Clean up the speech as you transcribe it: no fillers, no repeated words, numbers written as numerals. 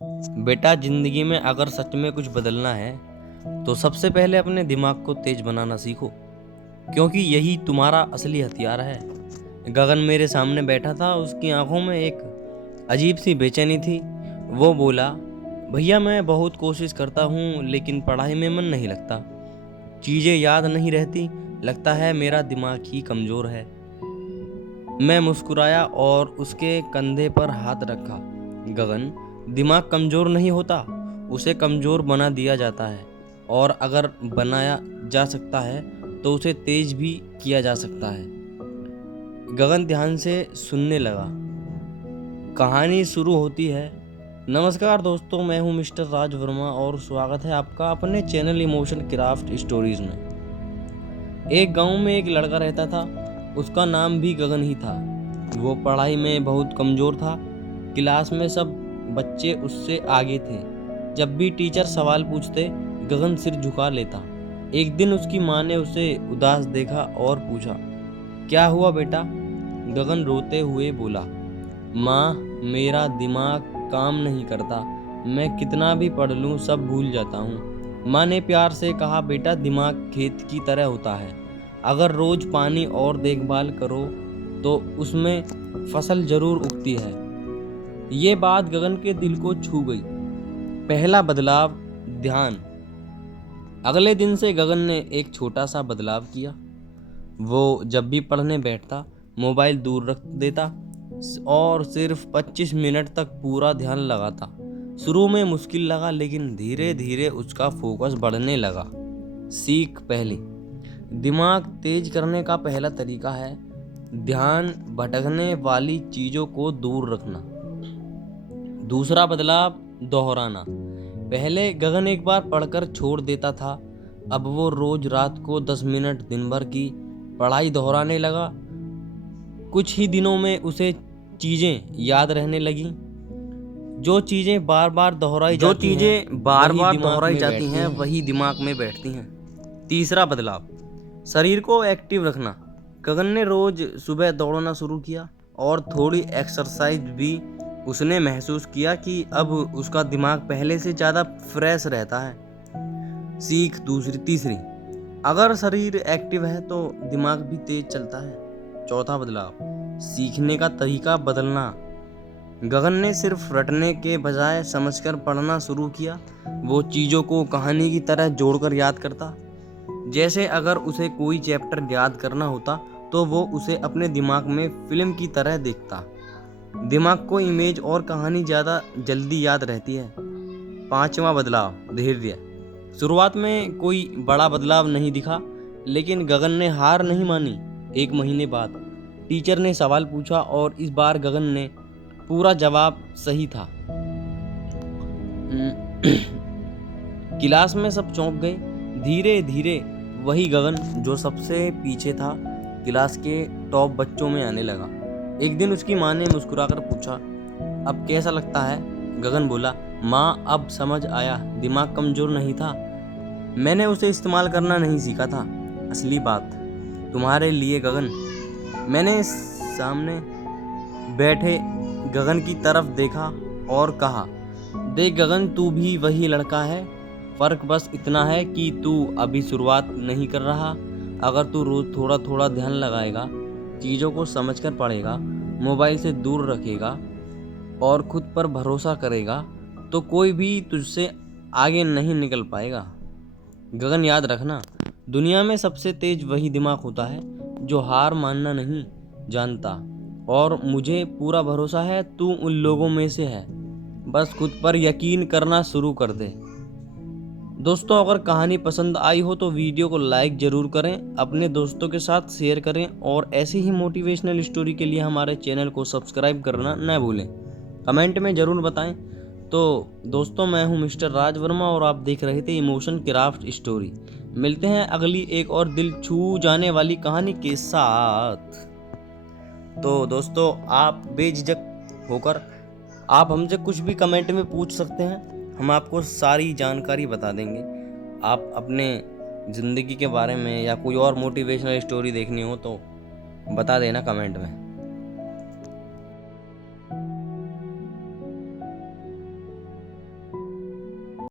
बेटा, जिंदगी में अगर सच में कुछ बदलना है तो सबसे पहले अपने दिमाग को तेज बनाना सीखो, क्योंकि यही तुम्हारा असली हथियार है। गगन मेरे सामने बैठा था, उसकी आंखों में एक अजीब सी बेचैनी थी। वो बोला, भैया मैं बहुत कोशिश करता हूँ लेकिन पढ़ाई में मन नहीं लगता। चीज़ें याद नहीं रहती, लगता है मेरा दिमाग ही कमज़ोर है। मैं मुस्कुराया और उसके कंधे पर हाथ रखा। गगन, दिमाग कमज़ोर नहीं होता, उसे कमज़ोर बना दिया जाता है। और अगर बनाया जा सकता है तो उसे तेज भी किया जा सकता है। गगन ध्यान से सुनने लगा। कहानी शुरू होती है। नमस्कार दोस्तों, मैं हूं मिस्टर राज वर्मा और स्वागत है आपका अपने चैनल इमोशन क्राफ्ट स्टोरीज में। एक गांव में एक लड़का रहता था, उसका नाम भी गगन ही था। वो पढ़ाई में बहुत कमज़ोर था। क्लास में सब बच्चे उससे आगे थे। जब भी टीचर सवाल पूछते, गगन सिर झुका लेता। एक दिन उसकी माँ ने उसे उदास देखा और पूछा, क्या हुआ बेटा? गगन रोते हुए बोला, माँ, मेरा दिमाग काम नहीं करता। मैं कितना भी पढ़ लूँ सब भूल जाता हूँ। माँ ने प्यार से कहा, बेटा, दिमाग खेत की तरह होता है। अगर रोज पानी और देखभाल करो तो उसमें फसल जरूर उगती है। ये बात गगन के दिल को छू गई। पहला बदलाव, ध्यान। अगले दिन से गगन ने एक छोटा सा बदलाव किया। वो जब भी पढ़ने बैठता, मोबाइल दूर रख देता और सिर्फ 25 मिनट तक पूरा ध्यान लगाता। शुरू में मुश्किल लगा, लेकिन धीरे धीरे उसका फोकस बढ़ने लगा। सीख पहली, दिमाग तेज करने का पहला तरीका है ध्यान भटकने वाली चीजों को दूर रखना। दूसरा बदलाव, दोहराना। पहले गगन एक बार पढ़कर छोड़ देता था, अब वो रोज रात को 10 मिनट दिन भर की पढ़ाई दोहराने लगा। कुछ ही दिनों में उसे चीजें याद रहने लगी। जो चीजें बार बार दोहराई जाती हैं वही दिमाग में बैठती हैं। तीसरा बदलाव, शरीर को एक्टिव रखना। गगन ने रोज सुबह दौड़ना शुरू किया और थोड़ी एक्सरसाइज भी। उसने महसूस किया कि अब उसका दिमाग पहले से ज़्यादा फ्रेश रहता है। सीख तीसरी, अगर शरीर एक्टिव है तो दिमाग भी तेज चलता है। चौथा बदलाव, सीखने का तरीका बदलना। गगन ने सिर्फ रटने के बजाय समझकर पढ़ना शुरू किया। वो चीज़ों को कहानी की तरह जोड़कर याद करता। जैसे अगर उसे कोई चैप्टर याद करना होता तो वो उसे अपने दिमाग में फिल्म की तरह देखता। दिमाग को इमेज और कहानी ज़्यादा जल्दी याद रहती है। पांचवा बदलाव, धैर्य। शुरुआत में कोई बड़ा बदलाव नहीं दिखा, लेकिन गगन ने हार नहीं मानी। एक महीने बाद टीचर ने सवाल पूछा और इस बार गगन ने पूरा जवाब सही था। क्लास में सब चौंक गए। धीरे धीरे वही गगन जो सबसे पीछे था, क्लास के टॉप बच्चों में आने लगा। एक दिन उसकी माँ ने मुस्कुराकर पूछा, अब कैसा लगता है? गगन बोला, माँ, अब समझ आया, दिमाग कमजोर नहीं था, मैंने उसे इस्तेमाल करना नहीं सीखा था। असली बात तुम्हारे लिए गगन। मैंने सामने बैठे गगन की तरफ देखा और कहा, देख गगन, तू भी वही लड़का है। फर्क बस इतना है कि तू अभी शुरुआत नहीं कर रहा। अगर तू रोज थोड़ा थोड़ा ध्यान लगाएगा, चीज़ों को समझकर पढ़ेगा, मोबाइल से दूर रखेगा और खुद पर भरोसा करेगा, तो कोई भी तुझसे आगे नहीं निकल पाएगा। गगन, याद रखना, दुनिया में सबसे तेज वही दिमाग होता है जो हार मानना नहीं जानता। और मुझे पूरा भरोसा है तू उन लोगों में से है। बस खुद पर यकीन करना शुरू कर दे। दोस्तों, अगर कहानी पसंद आई हो तो वीडियो को लाइक ज़रूर करें, अपने दोस्तों के साथ शेयर करें और ऐसे ही मोटिवेशनल स्टोरी के लिए हमारे चैनल को सब्सक्राइब करना न भूलें। कमेंट में ज़रूर बताएं। तो दोस्तों, मैं हूं मिस्टर राज वर्मा और आप देख रहे थे इमोशन क्राफ्ट स्टोरी। मिलते हैं अगली एक और दिल छू जाने वाली कहानी के साथ। तो दोस्तों, आप बेझिझक होकर आप हमसे कुछ भी कमेंट में पूछ सकते हैं, हम आपको सारी जानकारी बता देंगे। आप अपने ज़िंदगी के बारे में या कोई और मोटिवेशनल स्टोरी देखनी हो तो बता देना कमेंट में।